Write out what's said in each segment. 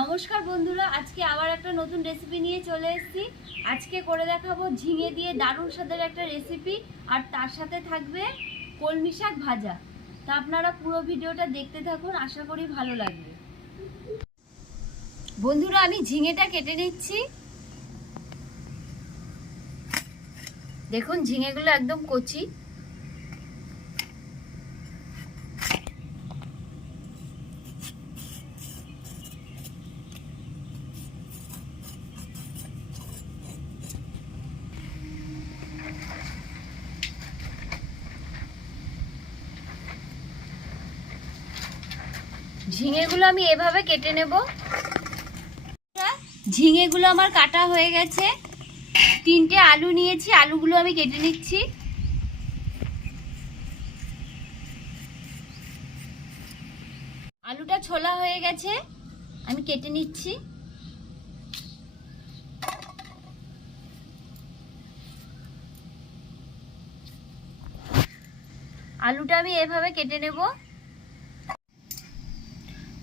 নমস্কার বন্ধুরা, আজকে আবার একটা নতুন রেসিপি নিয়ে চলে এসেছি। আজকে করে দেখাবো ঝিঙে দিয়ে দারুণ স্বাদের একটা রেসিপি আর তার সাথে থাকবে কলমি শাক ভাজা। তা আপনারা পুরো ভিডিওটা দেখতে থাকুন, আশা করি ভালো লাগবে। বন্ধুরা, আমি ঝিঙেটা কেটে নিচ্ছি। দেখুন, ঝিঙেগুলো একদম কচি। ঝিঙেগুলো আমি এভাবে কেটে নেব। ঝিঙেগুলো আমার কাটা হয়ে গেছে। তিনটে আলু নিয়েছি, আলুগুলো আমি কেটে নিচ্ছি। আলুটা ছোলা হয়ে গেছে, আমি কেটে নিচ্ছি। আলুটা আমি এভাবে কেটে নেব।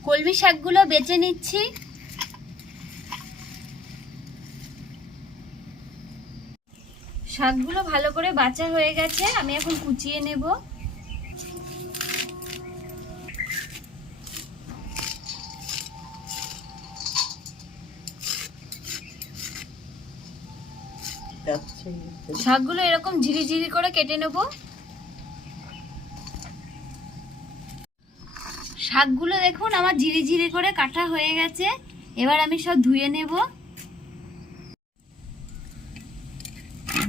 কলমি শাকগুলো বেছে নিচ্ছি। শাকগুলো ভালো করে বাছা হয়ে গেছে আমি এখন কুচিয়ে নেব। শাকগুলো এরকম ঝিরি ঝিরি করে কেটে নেব। শাকগুলো দেখুন, আমার ঝিরি ঝিরি করে কাটা হয়ে গেছে। এবার আমি সব ধুয়ে নেব।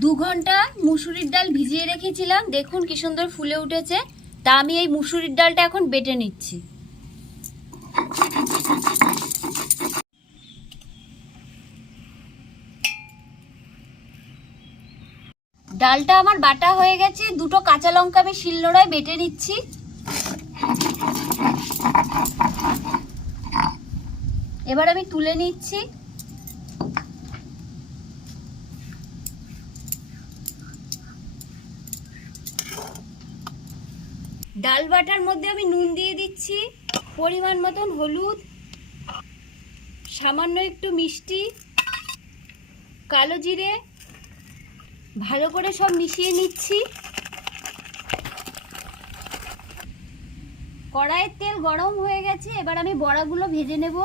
দু ঘণ্টা মুসুরির ডাল ভিজিয়ে রেখেছিলাম। দেখুন কি সুন্দর ফুলে উঠেছে। তা আমি এই মুসুরির ডালটা এখন বেটে নিচ্ছি। ডালটা আমার বাটা হয়ে গেছে। দুটো কাঁচা লঙ্কা আমি শিলনোড়ায় বেটে নিচ্ছি। এবার আমি তুলে নিচ্ছি। ডাল বাটার মধ্যে আমি নুন দিয়ে দিচ্ছি। পরিমাণ মতন হলুদ। সামান্য একটু মিষ্টি। কালো জিরে। ভালো করে সব মিশিয়ে নিচ্ছি। কড়াইয়ের তেল গরম হয়ে গেছে, এবার আমি বড়াগুলো ভেজে নেব।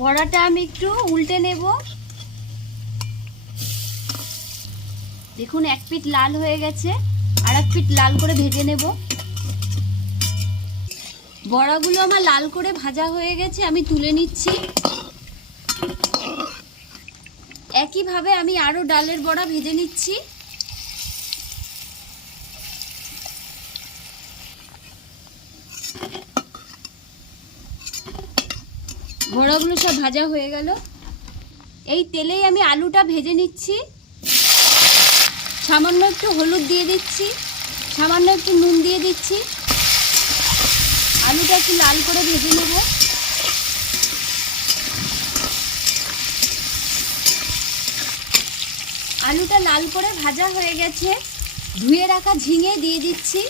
বড়াটা আমি একটু উল্টে নেব। দেখুন, এক পিঠ লাল হয়ে গেছে, আর এক পিঠ লাল করে ভেজে নেব। বড়াগুলো আমার লাল করে ভাজা হয়ে গেছে, আমি তুলে নিচ্ছি। একইভাবে আমি আরও ডালের বড়া ভেজে নিচ্ছি। বড়াগুলো সব ভাজা হয়ে গেল। এই তেলেই আমি আলুটা ভেজে নিচ্ছি। সামান্য একটু হলুদ দিয়ে দিচ্ছি। সামান্য একটু নুন দিয়ে দিচ্ছি। আলুটা একটু লাল করে ভেজে নেব। আলুটা লাল করে ভাজা হয়ে গেছে। ধুয়ে রাখা ঝিঙে দিয়ে দিচ্ছি।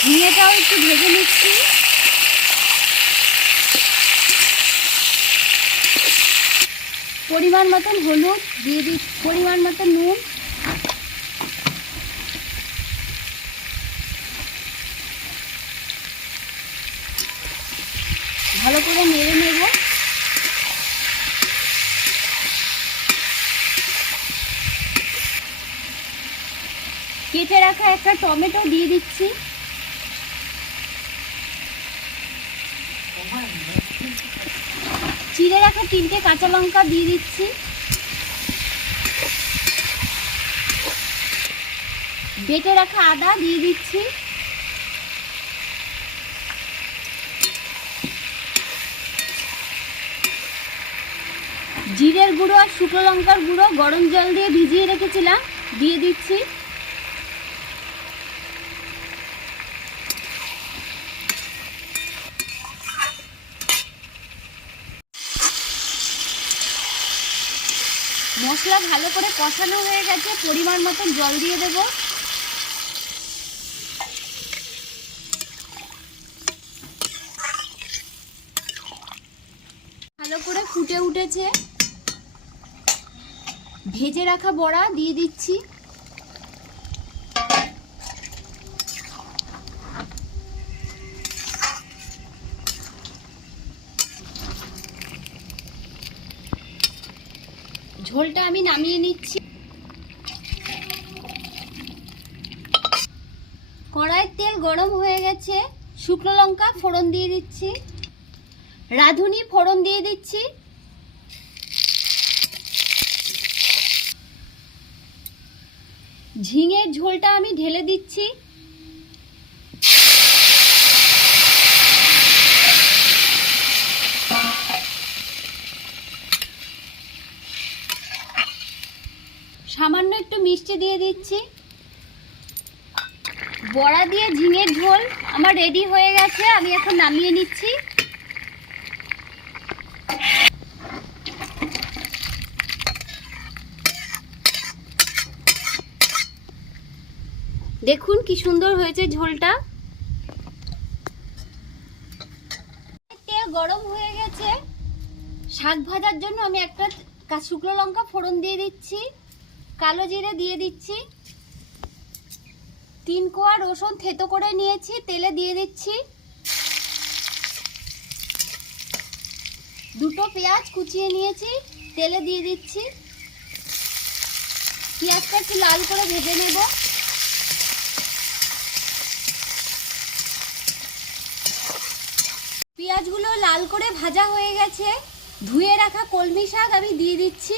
ঝিঙেটাও একটু ভেজে নিচ্ছি। পরিমাণ মতন হলুদ দিয়ে দিচ্ছি, পরিমাণ মতন নুন ভালো করে নেড়ে নেব। কেটে রাখা একটা টমেটো দিয়ে দিচ্ছি। চিড়ে রাখা তিনটে কাঁচা লঙ্কা দিয়ে দিচ্ছি। বেটে রাখা আদা দিয়ে দিচ্ছি। জিরের গুঁড়ো আর শুকনো লঙ্কার গুঁড়ো গরম জল দিয়ে ভিজিয়ে রেখেছিলাম। দিয়ে দিচ্ছি। মশলা ভালো করে কষানো হয়ে গেছে। পরিমাণ মতন জল দিয়ে দেব। ভালো করে ফুটে উঠেছে। ভেজে রাখা বড়া দিয়ে দিচ্ছি। ঝোলটা আমি নামিয়ে নিচ্ছি। কড়াইয়ের তেল গরম হয়ে গেছে। শুকনো লঙ্কা ফোড়ন দিয়ে দিচ্ছি। রাঁধুনি ফোড়ন দিয়ে দিচ্ছি। ঝিঙের ঝোলটা আমি ঢেলে দিচ্ছি। সামান্য একটু মিষ্টি দিয়ে দিচ্ছি। বড়া দিয়ে ঝিঙের ঝোল আমার রেডি হয়ে গেছে, আমি এখন নামিয়ে নিচ্ছি। দেখুন কি সুন্দর হয়েছে ঝোলটা। তেল গরম হয়ে গেছে। শাক ভাজার জন্য আমি একটা শুকনো লঙ্কা ফোড়ন দিয়ে দিচ্ছি। কালো জিরে দিয়ে দিচ্ছি। তিন কোয়া রসুন থেতো করে নিয়েছি, তেলে দিয়ে দিচ্ছি। দুটো পেঁয়াজ কুচিয়ে নিয়েছি, তেলে দিয়ে দিচ্ছি। পেঁয়াজটা একটু লাল করে ভেজে নেব। পেঁয়াজগুলো লাল করে ভাজা হয়ে গেছে। ধুয়ে রাখা কলমি শাক আমি দিয়ে দিচ্ছি।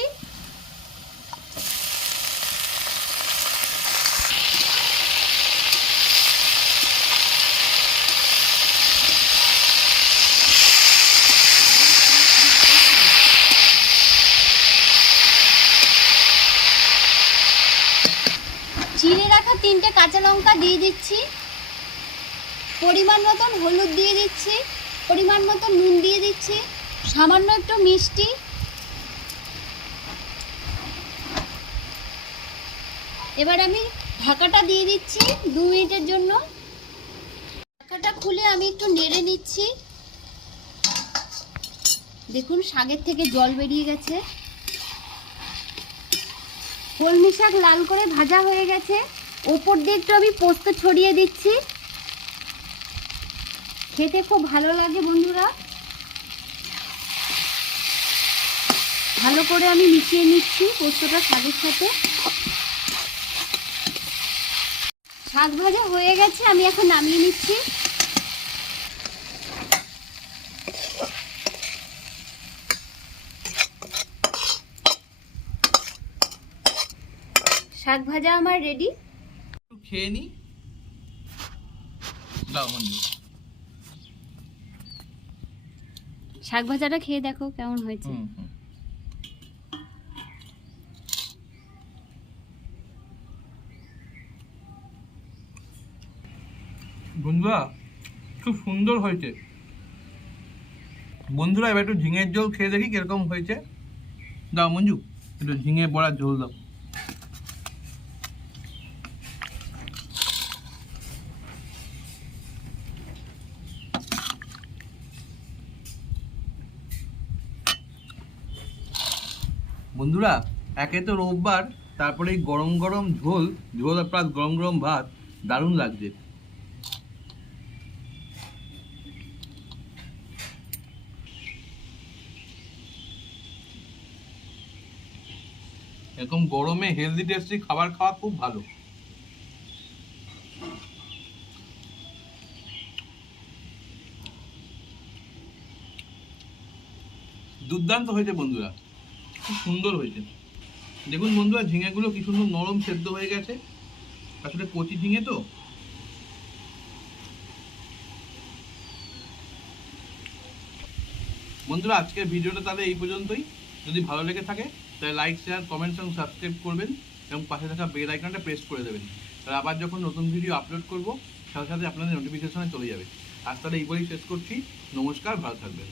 চিড়ে রাখা তিনটে কাঁচা লঙ্কা দিয়ে দিচ্ছি। পরিমাণ মতন হলুদ দিয়ে দিচ্ছি। পরিমাণ মতো নুন দিয়ে দিচ্ছি। সামান্য একটু মিষ্টি। এবার আমি ঢাকাটা দিয়ে দিচ্ছি দু মিনিটের জন্য। ঢাকাটা খুলে আমি একটু নেড়ে নিচ্ছি। দেখুন, শাকের থেকে জল বেরিয়ে গেছে। কলমি শাক লাল করে ভাজা হয়ে গেছে। ওপর দিয়ে একটু আমি পোস্ত ছড়িয়ে দিচ্ছি। খেতে খুব ভালো লাগে বন্ধুরা। ভালো করে আমি মিশিয়ে নিচ্ছি পোস্তটা শাকের সাথে। শাক ভাজা হয়ে গেছে, আমি এখন নামিয়ে নিচ্ছি। শাক ভাজা আমার রেডি খেয়ে নি। দাও শাক ভাজাটা খেয়ে দেখো কেমন হয়েছে। বন্ধুরা, খুব সুন্দর হয়েছে। বন্ধুরা, এবার একটু ঝিঙের ঝোল খেয়ে দেখি কীরকম হয়েছে। দাও মঞ্জু, একটু ঝিঙে বড়ার ঝোল দাও। বন্ধুরা, একে তো রোববার, তারপরে গরম গরম ঝোল ঝোল প্লাস গরম গরম ভাত, দারুণ লাগছে। এরকম গরমে হেলদি টেস্টি খাবার খাওয়া খুব ভালো। দুর্দান্ত হয়েছে বন্ধুরা। খুব সুন্দর হয়েছে। দেখুন বন্ধুরা, ঝিঙেগুলো কি সুন্দর নরম সেদ্ধ হয়ে গেছে। আসলে কচি ঝিঙে তো। বন্ধুরা, আজকের ভিডিওটা তাহলে এই পর্যন্তই। যদি ভালো লেগে থাকে, তাহলে লাইক শেয়ার কমেন্টস এবং সাবস্ক্রাইব করবেন এবং পাশে থাকা বেল আইকনটা প্রেস করে দেবেন। তাহলে আবার যখন নতুন ভিডিও আপলোড করব, সাথে সাথে আপনাদের নোটিফিকেশনে চলে যাবে। আজ তাহলে এই বলেই শেষ করছি। নমস্কার, ভালো থাকবেন।